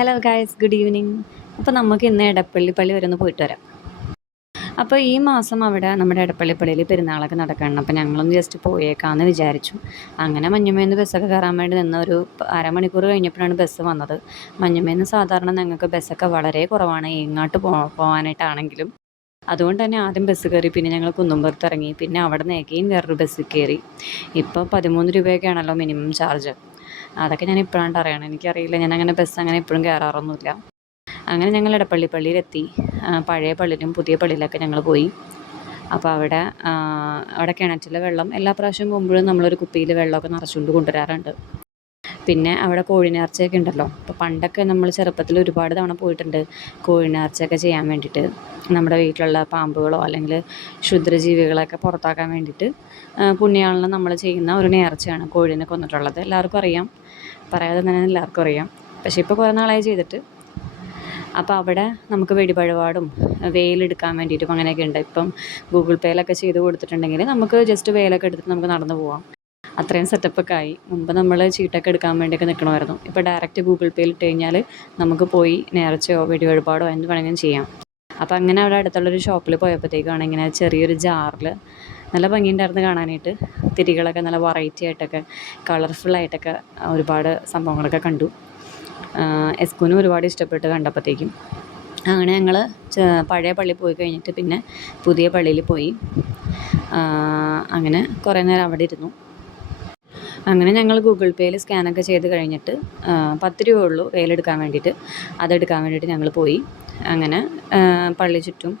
Hello guys, good evening. അപ്പോൾ നമുക്ക് ഇന്ന് എടപ്പള്ളി പള്ളി വരെ ഒന്ന് പോയിട്ട് വരാം. അപ്പോൾ ഈ മാസം അവിടെ നമ്മുടെ എടപ്പള്ളി പള്ളിയിൽ പെരുന്നാളൊക്കെ നടക്കണം. അപ്പോൾ ഞങ്ങളൊന്ന് ജസ്റ്റ് പോയേക്കാമെന്ന് വിചാരിച്ചു. അങ്ങനെ മഞ്ഞമ്മേന്ന് ബസ്സൊക്കെ കയറാൻ വേണ്ടി നിന്ന് ഒരു അരമണിക്കൂർ കഴിഞ്ഞപ്പോഴാണ് ബസ് വന്നത്. മഞ്ഞമ്മേന്ന് സാധാരണ ഞങ്ങൾക്ക് ബസ്സൊക്കെ വളരെ കുറവാണ്, എങ്ങോട്ട് പോകാനായിട്ടാണെങ്കിലും. അതുകൊണ്ട് തന്നെ ആദ്യം ബസ് കയറി, പിന്നെ ഞങ്ങൾ കുന്നുംപുറത്ത് ഇറങ്ങി, പിന്നെ അവിടെ നിന്നേക്കും വേറൊരു ബസ്സിൽ കയറി. ഇപ്പോൾ 13 രൂപയൊക്കെയാണല്ലോ മിനിമം ചാർജ്. അതൊക്കെ ഞാൻ ഇപ്പോഴാണ് അറിയണം, എനിക്കറിയില്ല. ഞാൻ അങ്ങനെ ബസ് അങ്ങനെ എപ്പോഴും കയറാറൊന്നുമില്ല. അങ്ങനെ ഞങ്ങൾ എടപ്പള്ളി പള്ളിയിലെത്തി. പഴയ പള്ളിയിലും പുതിയ പള്ളിയിലൊക്കെ ഞങ്ങൾ പോയി. അപ്പോൾ അവിടെ കിണറ്റിലെ വെള്ളം എല്ലാ പ്രാവശ്യം പോകുമ്പോഴും നമ്മളൊരു കുപ്പിയിൽ വെള്ളമൊക്കെ നിറച്ചുകൊണ്ട് കൊണ്ടുവരാറുണ്ട്. പിന്നെ അവിടെ കോഴിനേർച്ചയൊക്കെ ഉണ്ടല്ലോ. അപ്പോൾ പണ്ടൊക്കെ നമ്മൾ ചെറുപ്പത്തിൽ ഒരുപാട് തവണ പോയിട്ടുണ്ട് കോഴിനേർച്ചയൊക്കെ ചെയ്യാൻ വേണ്ടിയിട്ട്. നമ്മുടെ വീട്ടിലുള്ള പാമ്പുകളോ അല്ലെങ്കിൽ ക്ഷുദ്രജീവികളൊക്കെ പുറത്താക്കാൻ വേണ്ടിയിട്ട് പുണ്യാളന് നമ്മൾ ചെയ്യുന്ന ഒരു നേർച്ചയാണ് കോഴീനെ കൊന്നിട്ടുള്ളത്. എല്ലാവർക്കും അറിയാം, പറയാതെ തന്നെ എല്ലാവർക്കും അറിയാം. പക്ഷേ ഇപ്പോൾ കുറേ നാളായി ചെയ്തിട്ട്. അപ്പോൾ അവിടെ നമുക്ക് വെടിവഴിപാടും വെയിലെടുക്കാൻ വേണ്ടിയിട്ടും അങ്ങനെയൊക്കെ ഉണ്ട്. ഇപ്പം ഗൂഗിൾ പേയിലൊക്കെ ചെയ്ത് കൊടുത്തിട്ടുണ്ടെങ്കിൽ നമുക്ക് ജസ്റ്റ് വെയിലൊക്കെ എടുത്തിട്ട് നമുക്ക് നടന്നു പോകാം. അത്രയും സെറ്റപ്പൊക്കെ ആയി. മുമ്പ് നമ്മൾ ചീട്ടൊക്കെ എടുക്കാൻ വേണ്ടിയൊക്കെ നിൽക്കണമായിരുന്നു. ഇപ്പോൾ ഡയറക്റ്റ് ഗൂഗിൾ പേയിൽ ഇട്ട് കഴിഞ്ഞാൽ നമുക്ക് പോയി നേർച്ചയോ വെടിവഴിപാടോ എന്ത് വേണമെങ്കിലും ചെയ്യാം. അപ്പോൾ അങ്ങനെ അവിടെ അടുത്തുള്ളൊരു ഷോപ്പിൽ പോയപ്പോഴത്തേക്കാണ് ഇങ്ങനെ ചെറിയൊരു ജാറിൽ നല്ല ഭംഗിയുണ്ടായിരുന്നു കാണാനായിട്ട്. തിരികളൊക്കെ നല്ല വെറൈറ്റി ആയിട്ടൊക്കെ കളർഫുള്ളായിട്ടൊക്കെ ഒരുപാട് സംഭവങ്ങളൊക്കെ കണ്ടു. എസ്കുനും ഒരുപാട് ഇഷ്ടപ്പെട്ട് കണ്ടപ്പോഴത്തേക്കും. അങ്ങനെ ഞങ്ങൾ പഴയ പള്ളി പോയി കഴിഞ്ഞിട്ട് പിന്നെ പുതിയ പള്ളിയിൽ പോയി. അങ്ങനെ കുറേ നേരം അവിടെ ഇരുന്നു. അങ്ങനെ ഞങ്ങൾ ഗൂഗിൾ പേയിൽ സ്കാനൊക്കെ ചെയ്ത് കഴിഞ്ഞിട്ട് 10 രൂപ ഉള്ളൂ വെയിലെടുക്കാൻ വേണ്ടിയിട്ട്. അതെടുക്കാൻ വേണ്ടിയിട്ട് ഞങ്ങൾ പോയി. അങ്ങനെ പള്ളി ചുറ്റും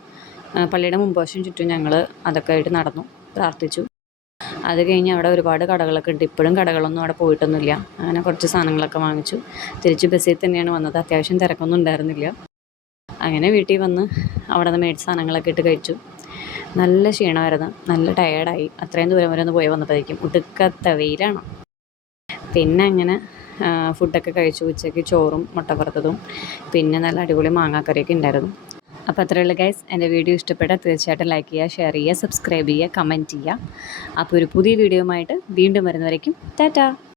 പള്ളിയുടെ മുൻവശം ചുറ്റും ഞങ്ങൾ അതൊക്കെ ആയിട്ട് നടന്നു, പ്രാർത്ഥിച്ചു. അത് കഴിഞ്ഞ് അവിടെ ഒരുപാട് കടകളൊക്കെ ഉണ്ട്. ഇപ്പോഴും കടകളൊന്നും അവിടെ പോയിട്ടൊന്നുമില്ല. അങ്ങനെ കുറച്ച് സാധനങ്ങളൊക്കെ വാങ്ങിച്ചു. തിരിച്ച് ബസ്സിൽ തന്നെയാണ് വന്നത്. അത്യാവശ്യം തിരക്കൊന്നും ഉണ്ടായിരുന്നില്ല. അങ്ങനെ വീട്ടിൽ വന്ന് അവിടെ നിന്ന് മേടിച്ച സാധനങ്ങളൊക്കെ ഇട്ട് കഴിച്ചു. നല്ല ക്ഷീണമായിരുന്നു, നല്ല ടയേർഡായി. അത്രയും ദൂരം വരെ ഒന്ന് പോയി വന്നപ്പോഴേക്കും ഒടുക്കത്തെ വെയിലാണ്. പിന്നെ അങ്ങനെ ഫുഡൊക്കെ കഴിച്ചു. ഉച്ചയ്ക്ക് ചോറും മുട്ട വറുത്തതും പിന്നെ നല്ല അടിപൊളി മാങ്ങാക്കറിയൊക്കെ ഉണ്ടായിരുന്നു. അപ്പോൾ അത്രയുള്ള ഗൈസ്, എൻ്റെ വീഡിയോ ഇഷ്ടപ്പെട്ടാൽ തീർച്ചയായിട്ടും ലൈക്ക് ചെയ്യുക, ഷെയർ ചെയ്യുക, സബ്സ്ക്രൈബ് ചെയ്യുക, കമൻറ്റ് ചെയ്യുക. അപ്പോൾ ഒരു പുതിയ വീഡിയോയുമായിട്ട് വീണ്ടും വരുന്നവരേക്കും ടാറ്റാ.